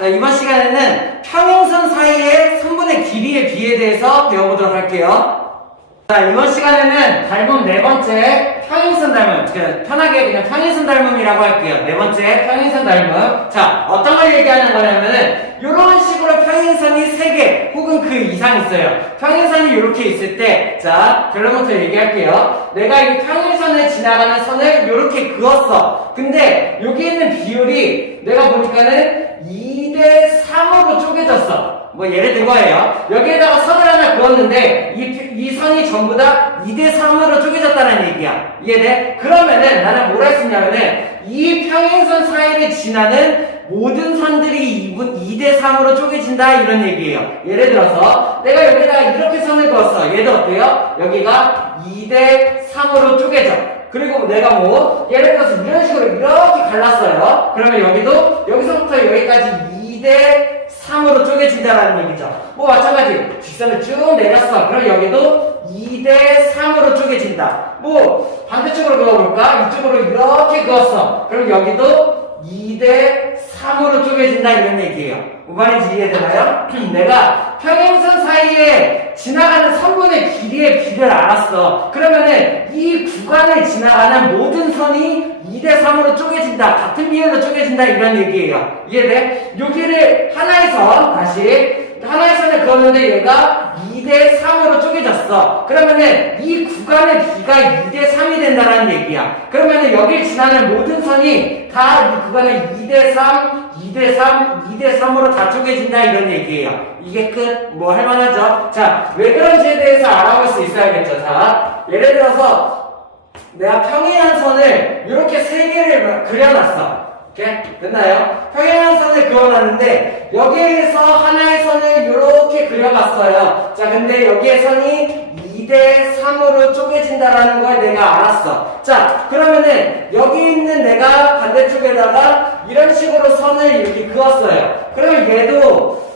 자, 이번 시간에는 평행선 사이의 선분의 길이의 비에 대해서 배워보도록 할게요. 자, 이번 시간에는 닮음 네 번째 평행선 닮음, 편하게 그냥 평행선 닮음이라고 할게요. 네 번째 평행선 닮음. 자, 어떤 걸 얘기하는 거냐면은 이런 식으로 평행선이 3개 혹은 그 이상 있어요. 평행선이 이렇게 있을 때, 자, 결론부터 얘기할게요. 내가 이 평행선을 지나가는 선을 이렇게 그었어. 근데 여기 있는 비율이 내가 보니까는 2대 3으로 쪼개졌어. 뭐 예를 든 거예요. 여기에다가 선을 하나 그었는데 이 선이 전부 다 2대 3으로 쪼개졌다는 얘기야. 이해돼? 그러면은 나는 뭘 할 수 있냐면은 이 평행선 사이를 지나는 모든 선들이 2대 3으로 쪼개진다 이런 얘기예요. 예를 들어서 내가 여기다가 이렇게 선을 그었어. 얘도 어때요? 여기가 2대 3으로 쪼개져. 그리고 내가 뭐 예를 들어서 이런 식으로 이렇게 갈랐어요. 그러면 여기도 여기서부터 여기까지 2대 3으로 쪼개진다라는 얘기죠. 뭐 마찬가지 직선을 쭉 내렸어. 그럼 여기도 2대 3으로 쪼개진다. 뭐 반대쪽으로 그어볼까? 이쪽으로 이렇게 그었어. 그럼 여기도 2대 3으로 쪼개진다 이런 얘기예요. 뭐 말인지 이해되나요? 내가 평행선 사이에 지나가는 선분의 길이의 비를 알았어. 그러면은 이 구간을 지나가는 모든 선이 2대 3으로 쪼개진다. 같은 비율로 쪼개진다 이런 얘기예요. 이해돼? 여기를 하나의 선, 다시 하나의 선을 그었는데 얘가 2대 3으로 쪼개졌어. 그러면은 이 구간의 비가 2대 3이 된다는 얘기야. 그러면은 여길 지나는 모든 선이 다 이 구간을 2대 3, 2대 3, 2대 3으로 다 쪼개진다 이런 얘기예요. 이게 끝? 뭐 할만하죠? 자, 왜 그런지에 대해서 알아볼 수 있어야겠죠. 자, 예를 들어서 내가 평행한 선을 이렇게 3개를 그려놨어. 오케이? 됐나요? 평행한 선을 그어놨는데 여기에서 하나의 선을 이렇게 그려봤어요. 자, 근데 여기에 선이 2대 3으로 쪼개진다라는 걸 내가 알았어. 자, 그러면은 여기 있는 내가 반대쪽에다가 이런 식으로 선을 이렇게 그었어요. 그러면 얘도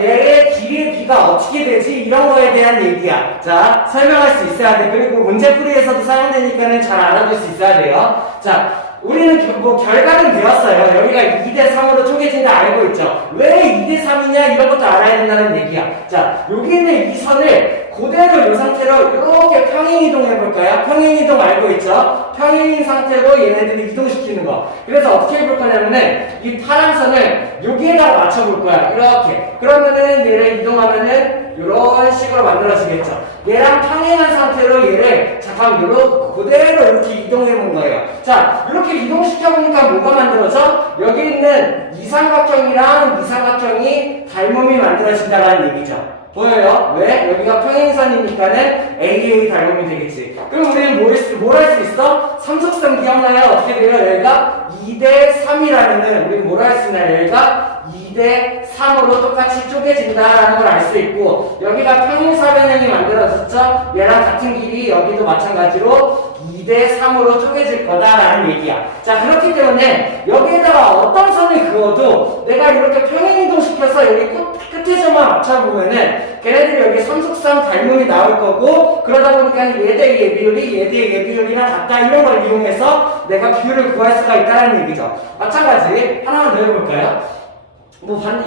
얘의 길이의 비가 어떻게 되지? 이런 거에 대한 얘기야. 자, 설명할 수 있어야 돼. 그리고 문제풀이에서도 사용되니까는 잘 알아둘 수 있어야 돼요. 자, 우리는 뭐 결과는 배웠어요. 여기가 2대 3으로 쪼개진다 알고 있죠. 왜 2대 3이냐 이런 것도 알아야 된다는 얘기야. 자, 여기 있는 이 선을 그대로 이 상태로 이렇게 평행이동 해볼까요? 평행이동 알고 있죠? 평행인 상태로 얘네들을 이동시키는 거. 그래서 어떻게 해볼 거냐면은 이 파란 선을 여기에다가 맞춰볼 거야. 이렇게. 그러면은 얘를 이동하면은 이런 식으로 만들어지겠죠. 얘랑 평행한 상태로 얘를 잠깐 그대로 이렇게 이동해 본 거예요. 자, 이렇게 이동시켜 보니까 뭐가 만들어져? 여기 있는 이 삼각형이랑 이 삼각형이 닮음이 만들어진다는 얘기죠. 보여요? 왜? 여기가 평행선이니까는 AA 닮음이 되겠지. 그럼 우리는 뭘 할 수 있어? 삼속선 기억나요? 어떻게 돼요? 여기가 2대 3이라면은 우리는 뭘 할 수 있나요? 여기가 2대 3으로 똑같이 쪼개진다라는 걸 알 수 있고, 여기가 평행사변형이 만들어졌죠? 얘랑 같은 길이 여기도 마찬가지로 2대 3으로 쪼개질 거다라는 얘기야. 자, 그렇기 때문에 여기에다가 어떤 선을 그어도 내가 이렇게 평행이동시켜서 여기 끝에서만 맞춰보면은 걔네들이 여기 삼속선 닮음이 나올 거고, 그러다 보니까 얘 대 얘 비율이 얘 대 얘 비율이랑 같다 이런 걸 이용해서 내가 비율을 구할 수가 있다는 얘기죠. 마찬가지 하나만 더 해볼까요?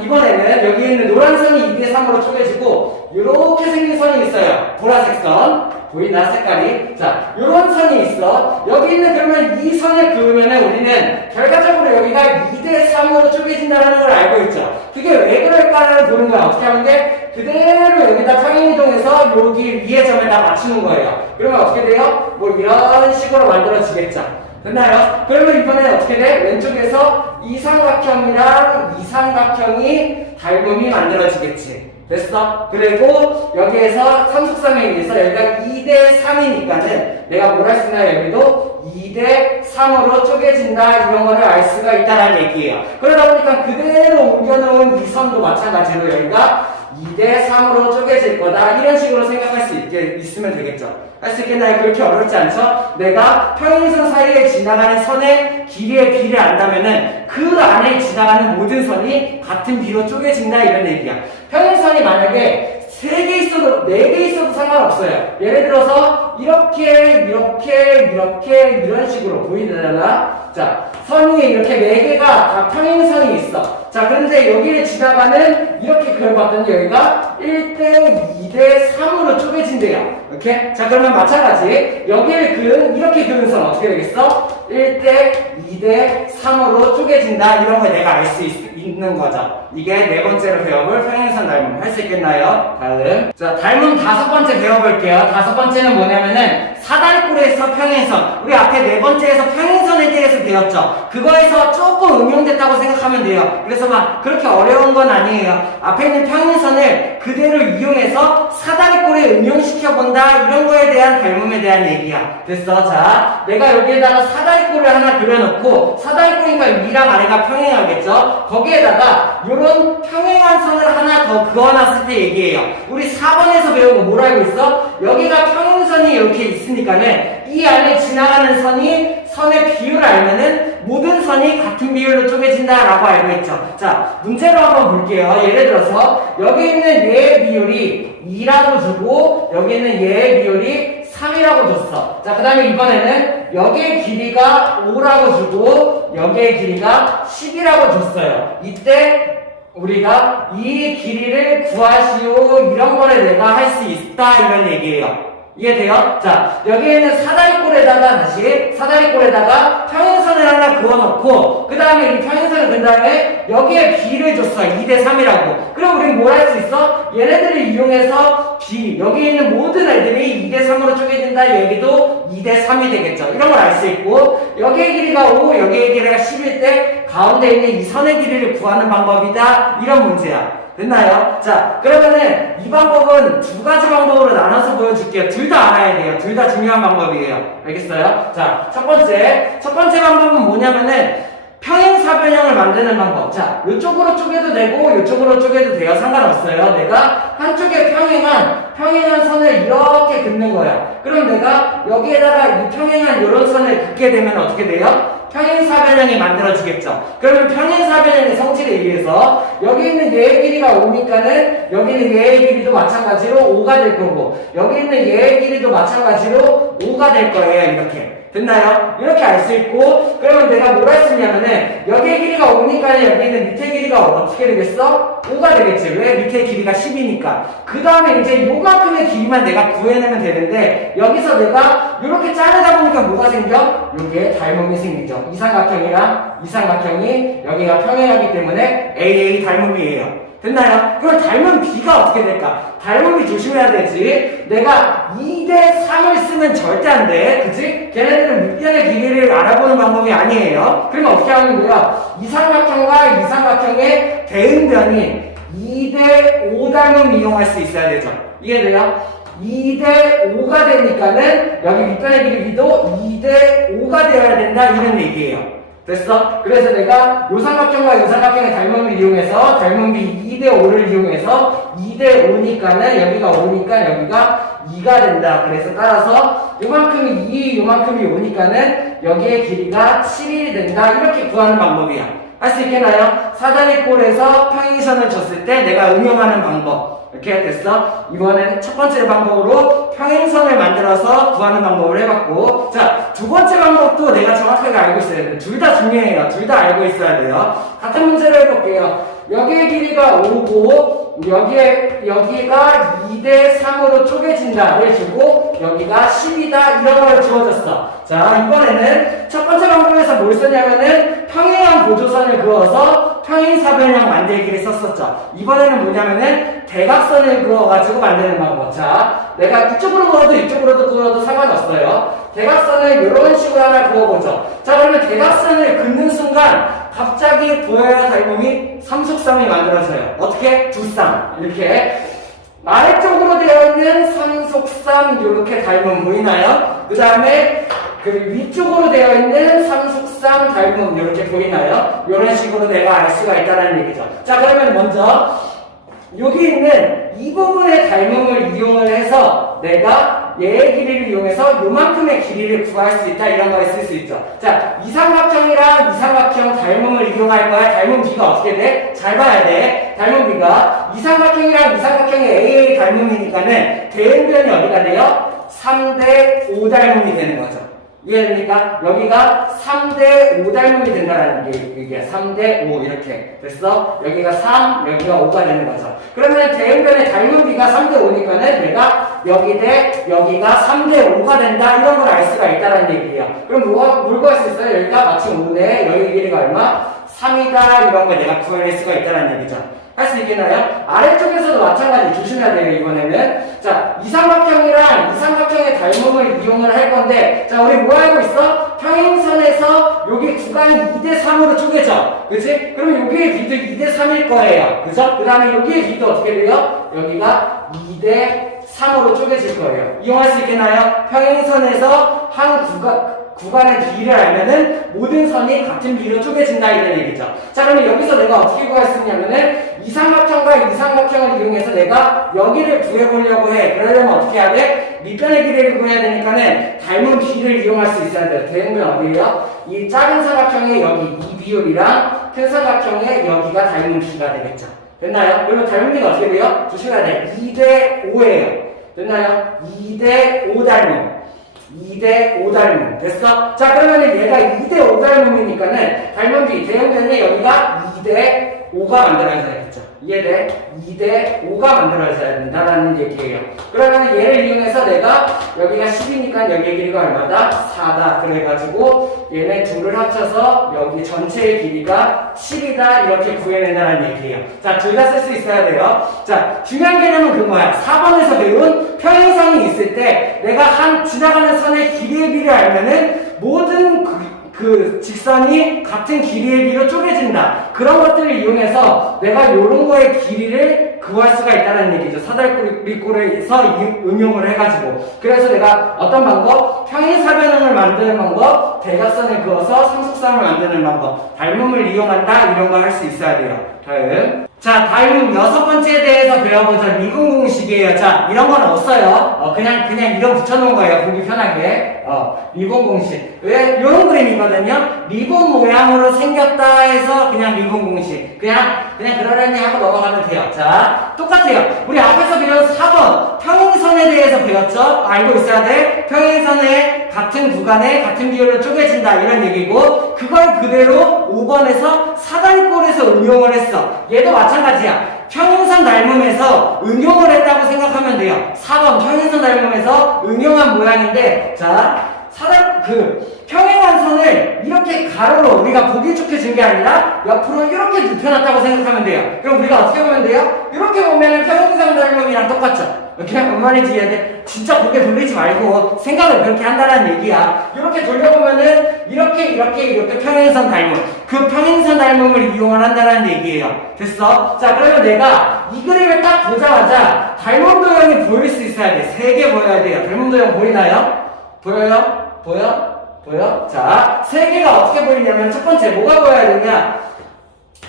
이번에는 여기 있는 노란 선이 2대 3으로 쪼개지고 이렇게 생긴 선이 있어요. 보라색 선. 보이나 색깔이? 자, 요런 선이 있어. 여기 있는 그러면 이 선을 그으면은 우리는 결과적으로 여기가 2대 3으로 쪼개진다는 걸 알고 있죠. 그게 왜 그럴까를 보는 거야. 어떻게 하면 돼? 그대로 여기다 평행이동해서 여기 위에 점에다 맞추는 거예요. 그러면 어떻게 돼요? 뭐 이런 식으로 만들어지겠죠. 됐나요? 그러면 이번에 어떻게 돼? 왼쪽에서 이 삼각형이랑 이 삼각형이 닮음이 만들어지겠지. 됐어? 그리고 여기에서 삼속선에 의해서 여기가 2대 3이니까는 내가 뭘 할 수 있나요? 여기도 2대 3으로 쪼개진다 이런 거를 알 수가 있다는 얘기예요. 그러다 보니까 그대로 옮겨놓은 이 선도 마찬가지로 여기가 2대 3으로 쪼개질 거다 이런 식으로 생각할 수 있으면 되겠죠. 할 수 있겠나요? 그렇게 어렵지 않죠? 내가 평행선 사이에 지나가는 선의 길이의 비를 안다면은 그 안에 지나가는 모든 선이 같은 비로 쪼개진다 이런 얘기야. 평행선이 만약에 3개 있어도 4개 있어도 상관없어요. 예를 들어서 이렇게 이런 식으로 보이잖아. 자, 선이 이렇게 4개가 다 평행선이 있어. 자, 그런데 여기를 지나가는 이렇게 그려봤더니 여기가 1대 2대 3으로 쪼개진대요. 이렇게? 자, 그러면 마찬가지. 여기를 이렇게 그은 선 어떻게 되겠어? 1대 2대 3으로 쪼개진다. 이런 걸 내가 알 수 있는 거죠. 이게 네 번째로 배워볼 평행선 닮음. 할 수 있겠나요? 다음. 자, 닮음 다섯 번째 배워볼게요. 다섯 번째는 뭐냐면은 사다리꼴에서 평행선. 우리 앞에 네 번째에서 평행선에 대해서 배웠죠. 그거에서 조금 응용됐다고 생각하면 돼요. 그래서 막 그렇게 어려운 건 아니에요. 앞에 있는 평행선을 그대로 이용해서 사다리꼴에 응용시켜본다. 이런 거에 대한 닮음에 대한 얘기야. 됐어. 자, 내가 여기에다가 사다리꼴을 하나 그려놓고, 사다리꼴이니까 위랑 아래가 평행하겠죠? 거기에다가 요런 평행한 선을 하나 더 그어놨을 때 얘기해요. 우리 4번에서 배운 거 뭘 알고 있어? 여기가 평행선이 이렇게 있으니까는 이 안에 지나가는 선의 비율을 알면은 모든 선이 같은 비율로 쪼개진다라고 알고 있죠. 자, 문제로 한번 볼게요. 예를 들어서 여기 있는 얘의 비율이 2라고 주고 여기 있는 얘의 비율이 3이라고 줬어. 자, 그 다음에 이번에는 여기의 길이가 5라고 주고 여기의 길이가 10이라고 줬어요. 이때 우리가 이 길이를 구하시오 이런 거를 내가 할 수 있다 이런 얘기예요. 이해돼요? 자, 여기에는 사다리꼴에다가 평행선을 하나 그어놓고 그 다음에 이 평행선을 그은 다음에 여기에 b를 줬어. 2대 3이라고. 그럼 우리는 뭘 할 수 있어? 얘네들을 이용해서 여기 있는 모든 애들이 2대 3으로 쪼개진다. 여기도 2대 3이 되겠죠. 이런 걸 알 수 있고 여기의 길이가 5, 여기의 길이가 10일 때 가운데 있는 이 선의 길이를 구하는 방법이다. 이런 문제야. 됐나요? 자, 그러면은 이 방법은 두 가지 방법으로 나눠서 보여줄게요. 둘 다 알아야 돼요. 둘 다 중요한 방법이에요. 알겠어요? 자, 첫 번째 방법은 뭐냐면은 평행사변형을 만드는 방법. 자, 이쪽으로 쪼개도 되고 이쪽으로 쪼개도 돼요. 상관없어요. 내가 한쪽에 평행한 선을 이렇게 긋는 거예요. 그럼 내가 여기에다가 이 평행한 이런 선을 긋게 되면 어떻게 돼요? 평행사변형이 만들어지겠죠. 그러면 평행사변형의 성질에 의해서 여기 있는 얘의 길이가 5니까는 여기 있는 얘의 길이도 마찬가지로 5가 될 거고 여기 있는 얘의 길이도 마찬가지로 5가 될 거예요. 이렇게. 됐나요? 이렇게 알 수 있고 그러면 내가 뭘 할 수 있냐면은 여기의 길이가 5니까 여기 있는 밑에 길이가 어떻게 되겠어? 5가 되겠지. 왜? 밑에 길이가 10이니까. 그 다음에 이제 요만큼의 길이만 내가 구해내면 되는데 여기서 내가 이렇게 자르다 보니까 뭐가 생겨? 요게 닮음이 생기죠. 이 삼각형이 여기가 평행하기 때문에 AA 닮음이에요. 됐나요? 그럼 닮은 B가 어떻게 될까? 닮음이 조심해야 되지. 내가 2대 3을 쓰면 절대 안 돼. 그치? 걔네들은 밑변의 길이를 알아보는 방법이 아니에요. 그러면 어떻게 하는 거야? 이 삼각형의 대응변이 2대 5 닮음 이용할 수 있어야 되죠. 이해돼요? 2대 5가 되니까는 여기 밑변의 길이도 2대 5가 되어야 된다. 이런 얘기예요. 됐어? 그래서 내가 요 삼각형과 요 삼각형의 닮음을 이용해서 닮음비 2대 5를 이용해서 2대 5니까는 여기가 5니까 여기가 2가 된다. 그래서 따라서 요만큼이 2, 요만큼이 5니까는 여기의 길이가 7이 된다. 이렇게 구하는 방법이야. 할 수 있겠나요? 사다리꼴에서 평행선을 줬을 때 내가 응용하는 방법. 이렇게 됐어? 이번에는 첫 번째 방법으로 평행선을 만들어서 구하는 방법을 해봤고 자, 두 번째 방법도 내가 정확하게 알고 있어야 돼요. 둘 다 중요해요. 둘 다 알고 있어야 돼요. 같은 문제를 해볼게요. 여기의 길이가 5고 여기가 2대 3으로 쪼개진다를 주고 여기가 10이다 이런 걸 주어졌어. 자, 이번에는 첫 번째 방법에서 뭘 썼냐면은 평행한 보조선을 그어서 평행사변형 만들기를 썼었죠. 이번에는 뭐냐면은 대각선을 그어가지고 만드는 방법. 자, 내가 이쪽으로 그어도 상관없어요. 대각선을 이런 식으로 하나 그어보죠. 자, 그러면 대각선을 긋는 순간 갑자기 보여야 닮음이 삼속삼이 만들어져요. 어떻게? 두 쌍. 이렇게. 아래쪽으로 되어 있는 삼속삼 이렇게 닮음 보이나요? 그 다음에 그 위쪽으로 되어 있는 삼속삼 닮음 이렇게 보이나요? 이런 식으로 내가 알 수가 있다는 얘기죠. 자, 그러면 먼저 여기 있는 이 부분의 닮음을 이용을 해서 내가 얘의 길이를 이용해서 요만큼의 길이를 구할 수 있다 이런 거에 쓸 수 있죠. 자, 이 삼각형이랑 이 삼각형 닮음을 이용할 거야. 닮음 B가 어떻게 돼? 잘 봐야 돼. 닮음 B가 이 삼각형이랑 이 삼각형의 AA 닮음이니까는 대응변이 어디가 돼요? 3대 5 닮음이 되는 거죠. 이해됩니까? 여기가 3대 5 닮음이 된다라는 게 이게 3대 5 이렇게 됐어? 여기가 3, 여기가 5가 되는 거죠. 그러면 대응변의 닮은 비가 3대 5니까는 내가 여기 대 여기가 3대 5가 된다 이런 걸 알 수가 있다는 얘기예요. 그럼 뭘 구할 수 있어요? 여기가 마침 5네. 여기 길이가 얼마? 3이다 이런 걸 내가 구할 수가 있다는 얘기죠. 할 수 있겠나요? 아래쪽에서도 마찬가지 조심해야 돼요, 이번에는. 자, 이삼각형이랑 이삼각형의 닮음을 이용을 할 건데, 자, 우리 뭐 알고 있어? 평행선에서 여기 구간이 2대 3으로 쪼개져. 그치? 그럼 여기의 비도 2대 3일 거예요. 그죠? 그 다음에 여기의 비도 어떻게 돼요? 여기가 2대 3으로 쪼개질 거예요. 이용할 수 있겠나요? 평행선에서 한 구간의 비를 알면은 모든 선이 같은 비로 쪼개진다 이런 얘기죠. 자, 그러면 여기서 내가 어떻게 구할 수 있냐면은 이삼각형과 이삼각형을 이용해서 내가 여기를 구해보려고 해. 그러려면 어떻게 해야 돼? 밑변의 길이를 구해야 되니까는 닮은 비를 이용할 수 있어야 돼요. 대응은 어디예요? 이 작은 삼각형의 여기 이 비율이랑 큰 삼각형의 여기가 닮은 비가 되겠죠. 됐나요? 그러면 닮은 비가 어떻게 돼요? 조심해야 돼. 2대 5예요. 됐나요? 2대 5 닮음. 2대 5 닮음. 됐어? 자, 그러면 얘가 2대 5 닮음이니까는 닮은 비, 대응변이 여기가 2대 5가 만들어져야 되겠죠. 이해돼? 2대 5가 만들어져야 된다는 얘기예요. 그러면 얘를 이용해서 내가 여기가 10이니까 여기의 길이가 얼마다? 4다. 그래가지고 얘네 둘을 합쳐서 여기 전체의 길이가 7이다. 이렇게 구해낸다는 얘기예요. 자, 둘 다 쓸 수 있어야 돼요. 자, 중요한 개념은 그거야. 4번에서 배운 평행선이 있을 때 내가 지나가는 선의 길이의 비를 알면은 모든 그 직선이 같은 길이의 비로 쪼개진다. 그런 것들을 이용해서 내가 요런 거의 길이를 구할 수가 있다는 얘기죠. 사다리꼴에서 응용을 해가지고. 그래서 내가 어떤 방법? 평행사변형을 만드는 방법, 대각선을 그어서 상속선을 만드는 방법, 닮음을 이용한다. 이런 거 할 수 있어야 돼요. 다음. 자, 닮음 6번째에 대해서 배워보자. 미분 공식이에요. 자, 이런 건 없어요. 그냥 이름 붙여놓은 거예요. 보기 편하게. 미분 공식. 왜? 요런 그림이거든요. 리본 모양으로 생겼다 해서 그냥 미분 공식. 그냥 그러려니 하고 넘어가면 돼요. 자, 똑같아요. 우리 앞에서 배운 4번. 평행선에 대해서 배웠죠? 알고 있어야 돼. 평행선에 같은 구간에 같은 비율로 쪼개진다. 이런 얘기고, 그걸 그대로 5번에서 사다리꼴에서 응용을 했어. 얘도 마찬가지야. 평행선 닮음에서 응용을 했다고 생각하면 돼요. 4번 평행선 닮음에서 응용한 모양인데, 자, 평행한 선을 이렇게 가로로 우리가 보기 좋게 준 게 아니라 옆으로 이렇게 눕혀놨다고 생각하면 돼요. 그럼 우리가 어떻게 보면 돼요? 이렇게 보면은 평행선 닮음이랑 똑같죠? 그냥 뭔 말인지 이해돼? 진짜 고개 돌리지 말고 생각을 그렇게 한다는 얘기야. 이렇게 돌려보면은 이렇게 평행선 닮음. 그 평행선 닮음을 이용을 한다는 얘기예요. 됐어? 자, 그러면 내가 이 그림을 딱 보자마자 닮음 도형이 보일 수 있어야 돼. 3개 보여야 돼요. 닮음 도형 보이나요? 보여요? 보여? 자, 3개가 어떻게 보이냐면 첫 번째 뭐가 보여야 되냐?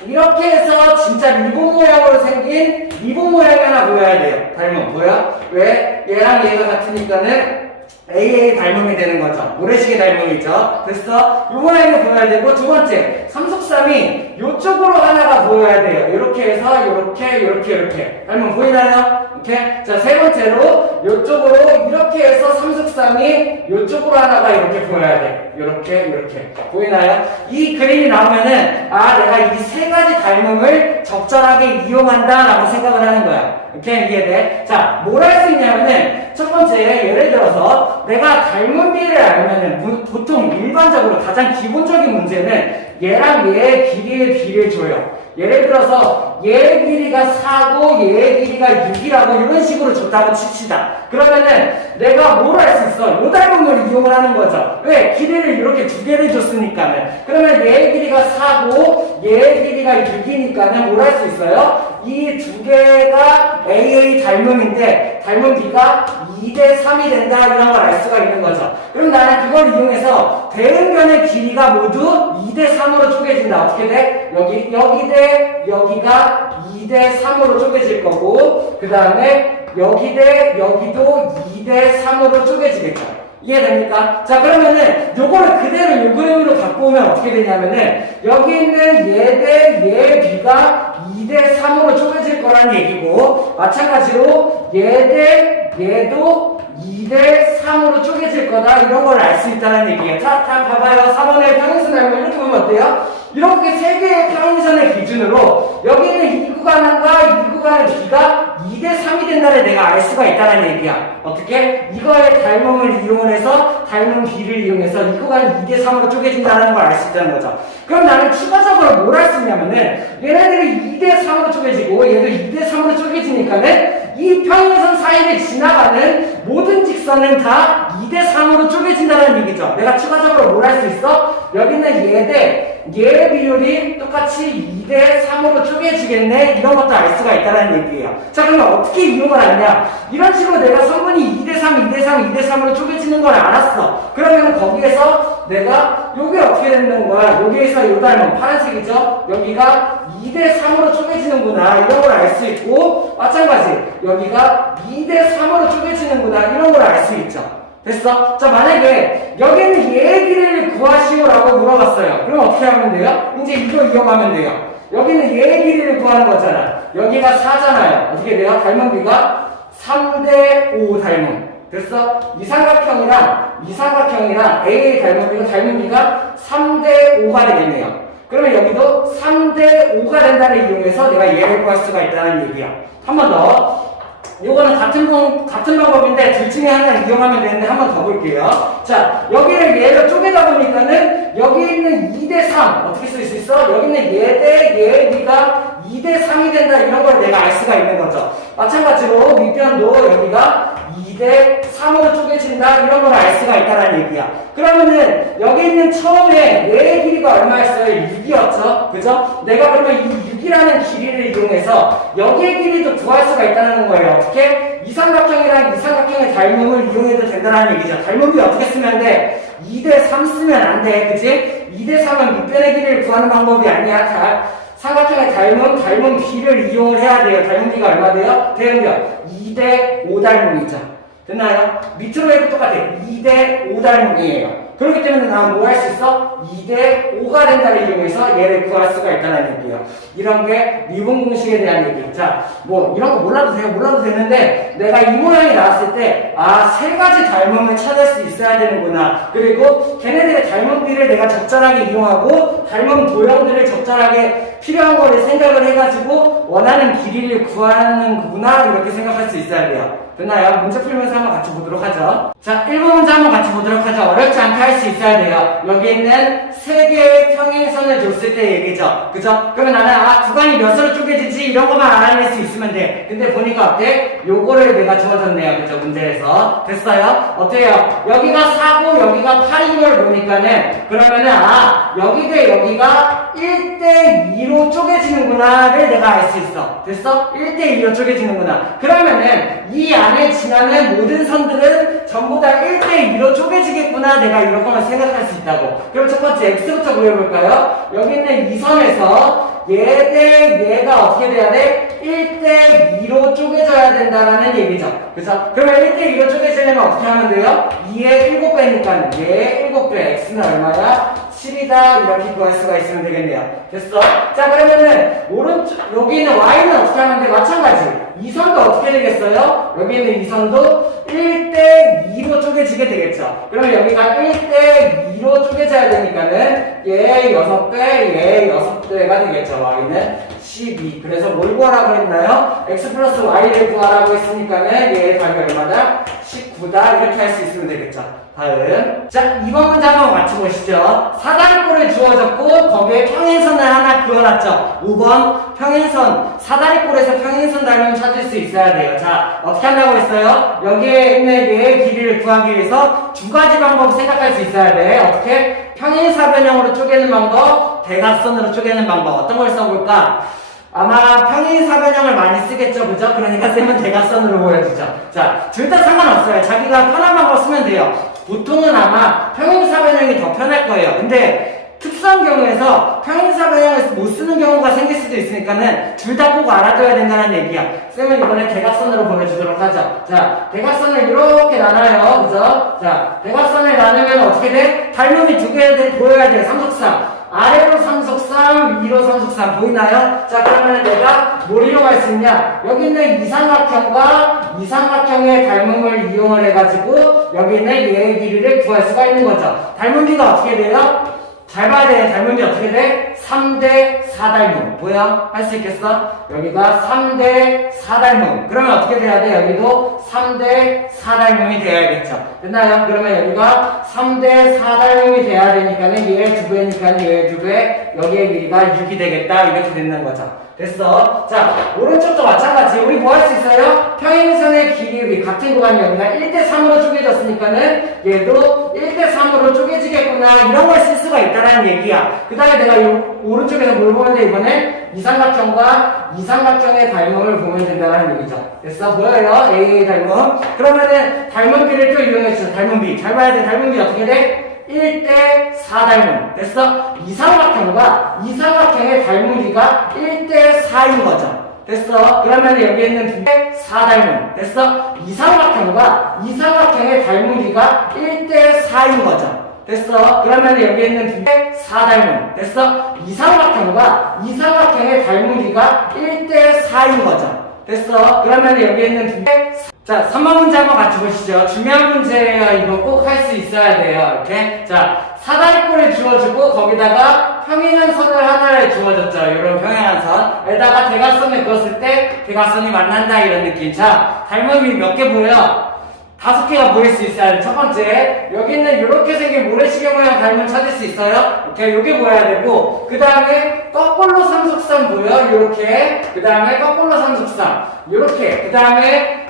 이렇게 해서 진짜 리본 모양으로 생긴 리본 모양이 하나 보여야 돼요. 닮음 보여? 왜? 얘랑 얘가 같으니까는 AA 닮음이 되는 거죠. 모래시계 닮음이죠. 됐어? 이 모양이 보여야 되고, 두 번째 삼속삼이 이쪽으로 하나가 보여야 돼요. 이렇게 해서 이렇게 닮음 보이나요? 이렇게. 자, 세 번째로 이쪽으로 이렇게 해서 삼속삼이 이쪽으로 하나가 이렇게 보여야 돼. 이렇게 보이나요? 이 그림이 나오면은 내가 이 세 가지 닮음을 적절하게 이용한다라고 생각을 하는 거야. 이렇게 이해돼? 자, 뭘 할 수 있냐면은 첫 번째 예를 들어서 내가 닮은 비를 알면은 보통 일반적으로 가장 기본적인 문제는 얘랑 얘의 길이의 비를 줘요. 예를 들어서 얘의 길이가 4고 얘의 길이가 6이라고 이런 식으로 줬다고 칩시다. 그러면은 내가 뭘 할 수 있어? 요 닮음을 이용을 하는 거죠. 왜? 길이를 이렇게 2개를 줬으니까는. 그러면 얘의 길이가 4고 얘의 길이가 6이니까는 뭘 할 수 있어요? 이 2개가 A의 닮음인데 닮은 B가 2대 3이 된다 이런 걸 알 수가 있는 거죠. 그럼 나는 그걸 이용해서 대응변의 길이가 모두 2대 3으로 쪼개진다. 어떻게 돼? 여기 대 여기가 2대 3으로 쪼개질 거고, 그 다음에 여기 대 여기도 2대 3으로 쪼개지겠죠. 이해됩니까? 자, 그러면은 요거를 그대로 요 그림으로 갖고 오면 어떻게 되냐면은 여기 있는 얘 대 얘 B가 2대 3으로 쪼개질 거라는 얘기고, 마찬가지로 얘 대 얘도 2대 3으로 쪼개질 거다. 이런 걸 알 수 있다는 얘기예요. 자, 봐봐요. 4번의 평행선 닮은 이렇게 보면 어때요? 이렇게 세 개의 평행선을 기준으로 여기 있는 이 구간과 이 구간의 비가 2대 3이 된다를 내가 알 수가 있다는 얘기야. 어떻게? 이거의 닮음을 이용해서 닮은 비를 이용해서 이 구간이 2대 3으로 쪼개진다는 걸 알 수 있다는 거죠. 그럼 나는 추가적으로 뭘 할 수 있냐면은 얘네들이 2대 3으로 쪼개지고 얘도 2대 3으로 쪼개지니까는 이 평행선 사이를 지나가는 모든 직선은 다 2대 3으로 쪼개진다는 얘기죠. 내가 추가적으로 뭘 할 수 있어? 여기 있는 얘의 비율이 똑같이 2대 3으로 쪼개지겠네? 이런 것도 알 수가 있다는 얘기예요. 자, 그러면 어떻게 이용을 하느냐? 이런 식으로 내가 성분이 2대 3, 2대 3, 2대 3으로 쪼개지는 걸 알았어. 그러면 거기에서 내가 요게 어떻게 되는 거야? 여기에서 요 닮은 파란색이죠? 여기가 2대 3으로 쪼개지는구나. 이런 걸 알 수 있고, 마찬가지. 여기가 2대 3으로 쪼개지는구나. 이런 걸 알 수 있죠. 됐어? 자, 만약에 여기는 얘의 길이를 구하시오라고 물어봤어요. 그럼 어떻게 하면 돼요? 이제 이거 이용하면 돼요. 여기는 얘의 길이를 구하는 거잖아. 여기가 4잖아요. 어떻게 돼요? 닮은 비가 3대 5 닮은. 됐어? 이 삼각형이랑 A의 닮은 비가 3대 5가 되겠네요. 그러면 여기도 3대 5가 된다를 이용해서 내가 얘를 구할 수가 있다는 얘기야. 한 번 더. 요거는 같은 방법인데 둘 중에 하나를 이용하면 되는데 한 번 더 볼게요. 자, 여기를 얘를 쪼개다 보니까는 여기 있는 2대 3 어떻게 쓸 수 있어? 여기 있는 얘 대 얘의 비가 2대 3이 된다 이런 걸 내가 알 수가 있는 거죠. 마찬가지로 밑변도 여기가 2대 3으로 쪼개진다 이런 걸 알 수가 있다는 얘기야. 그러면은 여기 있는 처음에 얘의 길이가 얼마였어요? 6이었죠? 그죠? 내가 그러면 이 6이라는 길이를 이용해서 여기의 길이도 구할 수가 있다는 거예요. 어떻게? 이 삼각형이랑 이 삼각형의 닮음을 이용해도 된다는 얘기죠. 닮음이 어떻게 쓰면 돼? 2대 3 쓰면 안 돼. 그치? 2대 3은 밑변의 길이를 구하는 방법이 아니야. 삼각형의 닮은 비를 이용을 해야 돼요. 닮은 비가 얼마 돼요? 대응변 2대 5 닮음이죠. 됐나요? 밑으로 해도 똑같아. 2대 5 닮음이에요. 그렇기 때문에 나는 뭐 할 수 있어? 2대 5가 된다를 이용해서 얘를 구할 수가 있다는 얘기예요. 이런 게 미분 공식에 대한 얘기예요. 자, 뭐 이런 거 몰라도 돼요. 몰라도 되는데 내가 이 모양이 나왔을 때 세 가지 닮음을 찾을 수 있어야 되는구나. 그리고 걔네들의 닮음비를 내가 적절하게 이용하고 닮음 도형들을 적절하게 필요한 거를 생각을 해가지고 원하는 길이를 구하는 거구나. 이렇게 생각할 수 있어야 돼요. 됐나요? 문제 풀면서 한번 같이 보도록 하죠. 자, 1번 문제 한번 같이 보도록 하죠. 어렵지 않게 할 수 있어야 돼요. 여기 있는 세 개의 평행선을 줬을 때 얘기죠. 그죠? 그러면 나는 구간이 몇으로 쪼개지지 이런 것만 알아낼 수 있으면 돼. 근데 보니까 어때? 요거를 내가 주어졌네요. 그죠? 문제에서. 됐어요? 어때요? 여기가 4고 여기가 8인 걸 보니까는 그러면은 여기 대 여기가 1대2로 쪼개지는구나를 내가 알 수 있어. 됐어? 1대2로 쪼개지는구나. 그러면은 이 안에 지나는 모든 선들은 전부 다 1대2로 쪼개지겠구나. 내가 이런 걸 생각할 수 있다고. 그럼 첫 번째 X부터 그려볼까요? 여기 있는 이 선에서 얘 대 얘가 어떻게 돼야 돼? 1대2로 쪼개져야 된다라는 얘기죠. 그죠? 그러면 1대2로 쪼개지려면 어떻게 하면 돼요? 2의 7배니까 얘 7배 X는 얼마야? 7이다 이렇게 구할 수가 있으면 되겠네요. 됐어? 자, 그러면은 오른쪽 여기 있는 Y는 어떻게 하면 돼? 마찬가지. 이 선도 어떻게 되겠어요? 여기 있는 이 선도 1대2로 쪼개지게 되겠죠. 그러면 여기가 1대2로 쪼개져야 되니까는 얘 6배, 얘 6배가 되겠죠. Y는 12. 그래서 뭘 구하라고 했나요? X 플러스 Y를 구하라고 했으니까는 얘의 답이 얼마다? 19다. 이렇게 할 수 있으면 되겠죠. 다음. 자, 2번 문제 한번 맞춰보시죠. 사다리꼴을 주어졌고, 거기에 평행선을 하나 그어놨죠. 5번, 평행선. 사다리꼴에서 평행선 닮음을 찾을 수 있어야 돼요. 자, 어떻게 한다고 했어요? 여기에 있는 얘의 길이를 구하기 위해서 두 가지 방법을 생각할 수 있어야 돼. 어떻게? 평행사변형으로 쪼개는 방법, 대각선으로 쪼개는 방법. 어떤 걸 써볼까? 아마 평행사변형을 많이 쓰겠죠, 그죠? 그러니까 쌤은 대각선으로 보여주죠. 자, 둘 다 상관없어요. 자기가 편한 방법 쓰면 돼요. 보통은 아마 평행사변형이 더 편할 거예요. 근데 특수한 경우에서 평행사변형을 못 쓰는 경우가 생길 수도 있으니까는 둘 다 꼭 알아둬야 된다는 얘기야. 쌤은 이번에 대각선으로 보내주도록 하죠. 자, 대각선을 이렇게 나눠요, 그죠? 자, 대각선을 나누면 어떻게 돼? 닮음이 두 개 보여야 돼요, 삼속사. 아래로 삼속삼, 위로 삼속삼 보이나요? 자, 그러면 내가 뭘 이용할 수 있냐? 여기 있는 이삼각형과 이삼각형의 닮음을 이용을 해가지고 여기 있는 얘의 길이를 구할 수가 있는 거죠. 닮음비가 어떻게 돼요? 잘 봐야 돼. 닮음비 어떻게 돼? 3대 4닮음. 뭐야? 할 수 있겠어? 여기가 3대 4닮음. 그러면 어떻게 돼야 돼? 여기도 3대 4닮음이 돼야겠죠. 됐나요? 그러면 여기가 3대 4닮음이 돼야 되니까는 얘의 2배니까 얘의 2배, 여기의 길이가 6이 되겠다. 이렇게 된다는 거죠. 됐어. 자, 오른쪽도 마찬가지. 우리 뭐 할 수 있어요? 평행선의 길이 같은 구간이 여기가 1대3으로 쪼개졌으니까는 얘도 1대3으로 쪼개지겠구나. 이런 걸 쓸 수가 있다는 얘기야. 그 다음에 내가 이 오른쪽에서 뭘 보는데 이번엔 이삼각형과 이삼각형의 닮음을 보면 된다는 얘기죠. 됐어? 보여요? A의 닮음. 그러면은 닮음비를 또 이용해주죠. 닮음비. 잘 봐야 돼. 닮음비 어떻게 돼? 1대 4 닮음. 됐어? 이삼각형과 이삼각형의 닮음비가 1대 4인 거죠. 됐어? 그러면 여기 있는 2대 4 닮음. 됐어? 이삼각형과 이삼각형의 닮음비가 1대 4인 거죠. 됐어? 그러면 여기 있는 2대 4 닮음. 됐어? 이삼각형과 이삼각형의 닮음비가 1대 4인 거죠. 됐어? 그러면 여기 있는 2대 4. 자, 3번 문제 한번 같이 보시죠. 중요한 문제예요. 이거 꼭 할 수 있어야 돼요. 이렇게. 자, 사다리꼴을 주어주고 거기다가 평행한 선을 하나를 주어줬죠. 이런 평행한 선에다가 대각선을 그었을 때 대각선이 만난다 이런 느낌. 자, 닮음이 몇 개 보여? 5개가 보일 수 있어야 돼. 첫 번째, 여기는 이렇게 생긴 모래시계 모양 닮음 찾을 수 있어요? 이렇게 요게 보여야 되고, 그 다음에 거꾸로 삼속삼 보여? 요렇게. 그 다음에 거꾸로 삼속삼. 요렇게. 그 다음에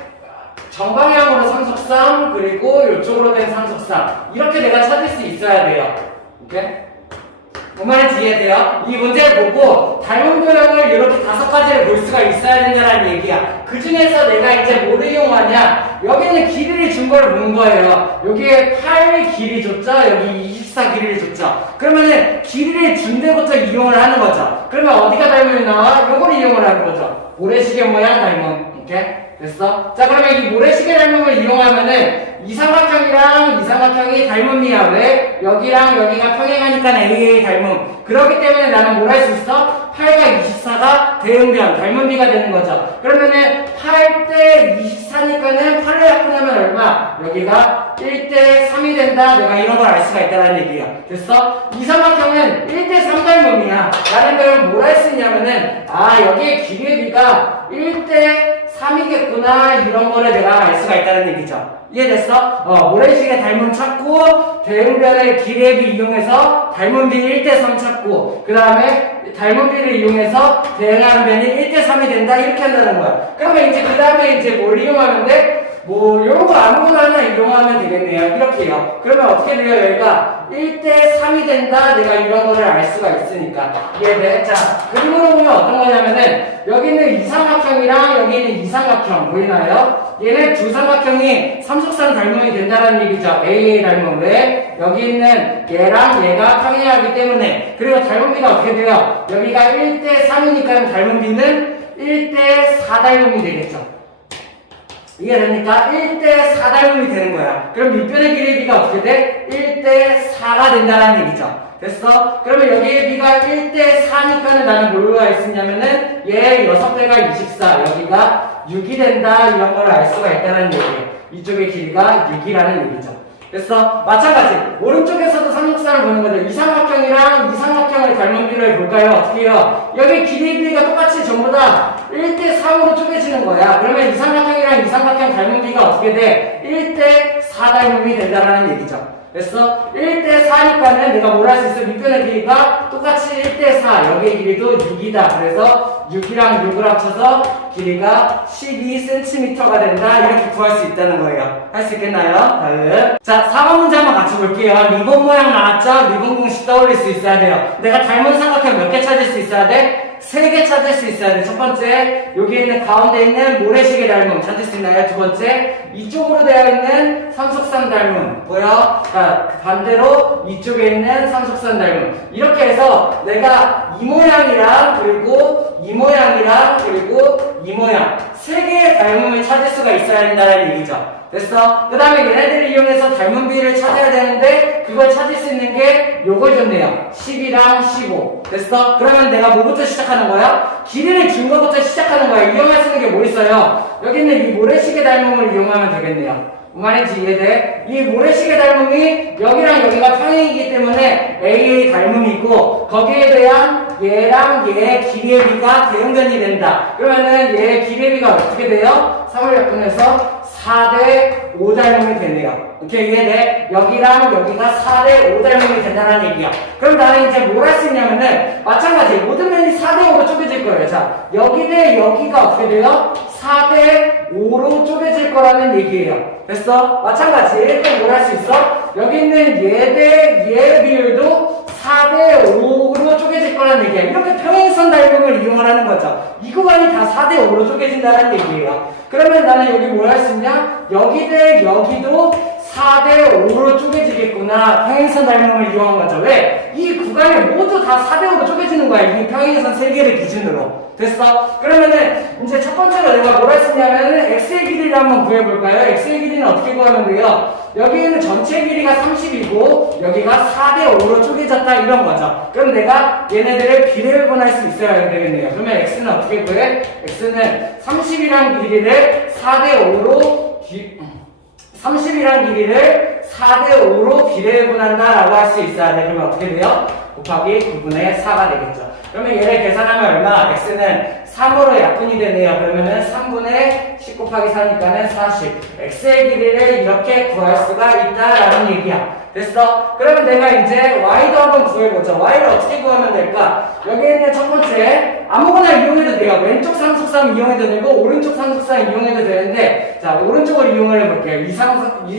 정방향으로 삼속삼, 그리고 이쪽으로 된 삼속삼. 이렇게 내가 찾을 수 있어야 돼요. 오케이? 뭔 말인지 이해돼요? 이 문제를 보고 닮은 도형을 이렇게 5가지를 볼 수가 있어야 된다는 얘기야. 그 중에서 내가 이제 뭐를 이용하냐? 여기는 길이를 준 걸 본 거예요. 여기에 8 길이 줬죠? 여기 24 길이를 줬죠? 그러면은 길이를 준 데부터 이용을 하는 거죠. 그러면 어디가 닮음이 나와? 요걸 이용을 하는 거죠. 모래시계 모양 닮음. 오케이? 됐어? 자, 그러면 이 모래시계 닮음을 이용하면은 이삼각형이랑 이삼각형이 닮음이야. 왜? 여기랑 여기가 평행하니까 AA 닮음. 그렇기 때문에 나는 뭘 할 수 있어? 8과 24가 대응변, 닮음비가 되는 거죠. 그러면은 8대 24니까는 8로 약분하면 얼마? 여기가 1대 3이 된다. 내가 이런 걸 알 수가 있다는 얘기야. 됐어? 이삼각형은 1대 3 닮음이야. 나는 그럼 뭘 할 수 있냐면은, 아, 여기에 길이의 비가 1대 3이겠구나. 이런 거를 내가 알 수가 있다는 얘기죠. 이해됐어? 모래시계 닮음 찾고, 대응변의 길이의 비 이용해서 닮음비 1대 3 찾고, 그 다음에 닮음비를 이용해서 대응하는 변이 1대 3이 된다. 이렇게 한다는 거야. 그러면 이제 그 다음에 이제 뭘 이용하면 돼? 뭐, 요런 거 아무거나 하나 이용하면 되겠네요. 이렇게요. 그러면 어떻게 돼요? 얘가 1대 3이 된다. 내가 이런 거를 알 수가 있으니까. 이해돼? 자, 그림으로 보면 어떤 거냐면은, 여기는 이삼각형이랑 여기는 이삼각형. 보이나요? 얘는 두 삼각형이 삼속삼 닮음이 된다는 얘기죠. AA 닮음. 왜? 여기 있는 얘랑 얘가 평행하기 때문에. 그리고 닮음비가 어떻게 돼요? 여기가 1대 3이니까 닮음비는 1대 4 닮음이 되겠죠. 이해됩니까? 1대 4 닮음이 되는 거야. 그럼 밑변의 길이의 비가 어떻게 돼? 1대 4가 된다는 얘기죠. 됐어? 그러면 여기의 비가 1대 4니까는 나는 뭘로 알 수 있냐면은 얘 6배가 24, 여기가 6이 된다. 이런 걸 알 수가 있다는 얘기예요. 이쪽의 길이가 6이라는 얘기죠. 됐어? 마찬가지. 오른쪽에서도 삼각형을 보는 거죠. 이삼각형이랑 이삼각형의 닮음비를 볼까요? 어떻게 해요? 여기 길이의 비가 똑같이 전부 다 1대 3으로 쪼개지는 거야. 그러면 이삼각형이랑 이삼각형 닮음비가 어떻게 돼? 1대 4 닮음이 된다는 얘기죠. 됐어? 1대 4니까는 내가 뭘 할 수 있어? 밑변의 길이가 똑같이 1대 4. 여기의 길이도 6이다. 그래서 6이랑 6을 합쳐서 길이가 12cm가 된다. 이렇게 구할 수 있다는 거예요. 할 수 있겠나요? 다음. 자, 4번 문제 한번 같이 볼게요. 리본 모양 나왔죠? 리본 공식 떠올릴 수 있어야 돼요. 내가 닮은 삼각형 몇 개 찾을 수 있어야 돼? 3개 찾을 수 있어야 돼. 첫 번째, 여기 있는 가운데 있는 모래시계 닮음 찾을 수 있나요? 두 번째, 이쪽으로 되어 있는 삼속삼 닮음 보여? 자, 반대로 이쪽에 있는 삼속삼 닮음. 이렇게 해서 내가 이 모양이랑 그리고 이 모양이랑 그리고 이 모양 3개의 닮음을 찾을 수가 있어야 된다는 얘기죠. 됐어? 그 다음에 얘네들을 이용해서 닮은 비를 찾아야 되는데 그걸 찾을 수 있는 게 요걸 줬네요. 10이랑 15. 됐어? 그러면 내가 뭐부터 시작하는 거야? 길이를 준 것부터 시작하는 거야. 이용할 수 있는 게 뭐 있어요? 여기 있는 이 모래시계 닮음을 이용하면 되겠네요. 뭔 말인지 이해돼? 이 모래시계 닮음이 여기랑 여기가 평행이기 때문에 AA 닮음이고 거기에 대한 얘랑 얘의 길이의 비가 대응변이 된다. 그러면은 얘의 길이의 비가 어떻게 돼요? 3을 약분해서 4대 5 닮음이 되네요. 오케이, 이해돼? 여기랑 여기가 4대 5 닮음이 된다는 얘기야. 그럼 나는 이제 뭘 할 수 있냐면은 마찬가지 모든 면이 4대 5로 쪼개질 거예요. 자, 여기 대 여기가 어떻게 돼요? 4대 5로 쪼개질 거라는 얘기예요. 됐어? 마찬가지 또 뭘 할 수 있어? 여기 있는 얘 대 얘 비율도 4대 5로 쪼개질 거라는 얘기야. 이렇게 평행선 닮음을 이용하라는 거죠. 이 구간이 다 4대 5로 쪼개진다는 얘기예요. 그러면 나는 여기 뭘 할 수 있냐? 여기 대 여기도 4대 5로 쪼개지겠구나. 평행선 닮음을 이용한 거죠. 왜? 이 구간이 모두 다 4대 5로 쪼개지는 거야. 이 평행선 3개를 기준으로. 됐어? 그러면은 이제 첫 번째로 내가 뭘 할 수 있냐면은 x의 길이를 한번 구해볼까요? x의 길이는 어떻게 구하면 돼요? 여기는 전체 길이가 30이고 여기가 4대 5로 쪼개졌다 이런 거죠. 그럼 내가 얘네들을 비례분할 수 있어야 되겠네요. 그러면 x는 어떻게 구해? x는 30이란 길이를 4대 5로 30이란 길이를 4대 5로 비례분한다라고 할 수 있어야 돼. 그러면 어떻게 돼요? 곱하기 9분의 4가 되겠죠. 그러면 얘를 계산하면 얼마? x는 3으로 약분이 되네요. 그러면은 3분의 10 곱하기 4니까는 40. x의 길이를 이렇게 구할 수가 있다라는 얘기야. 됐어? 그러면 내가 이제 y도 한번 구해보자. y를 어떻게 구하면 될까? 여기 있는 첫 번째 아무거나 이용해도 돼요. 왼쪽 상속상 이용해도 되고 오른쪽 상속상 이용해도 되는데 자 오른쪽을 이용을 해볼게요. 이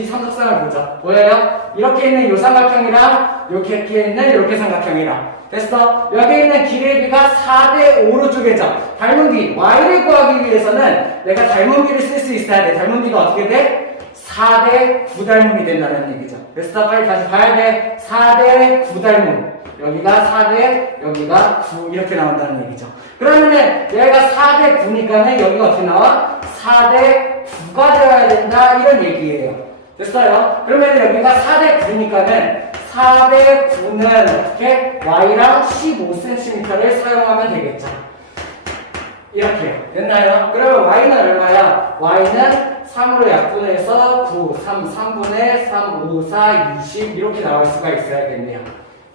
상속상을 보자. 보여요? 이렇게 있는 요 삼각형이랑 이렇게 있는 이렇게 삼각형이랑 됐어? 여기 있는 길이의 비가 4대 5로 쪼개져. 닮은 비 y를 구하기 위해서는 내가 닮은 비를 쓸 수 있어야 돼. 닮은 비가 어떻게 돼? 4대 9 닮음이 된다는 얘기죠. 됐어? 빨리 다시 봐야 돼. 4대 9 닮음. 여기가 4대, 여기가 9 이렇게 나온다는 얘기죠. 그러면은 얘가 4대 9니까는 여기가 어떻게 나와? 4대 9가 되어야 된다 이런 얘기예요. 됐어요? 그러면 여기가 4대 9니까는 4대 9는 어떻게? y랑 15cm를 사용하면 되겠죠. 이렇게 됐나요? 그러면 y는 얼마야? y는 3으로 약분해서 9, 3분의 3, 5, 4, 20 이렇게 나올 수가 있어야겠네요.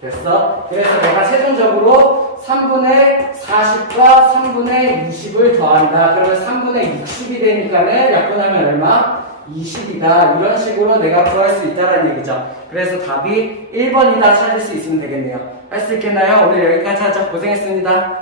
됐어? 그래서 내가 최종적으로 3분의 40과 3분의 20을 더한다. 그러면 3분의 60이 되니까는 약분하면 얼마? 20이다. 이런 식으로 내가 구할 수 있다는 얘기죠. 그래서 답이 1번이다 찾을 수 있으면 되겠네요. 할 수 있겠나요? 오늘 여기까지 하자. 고생했습니다.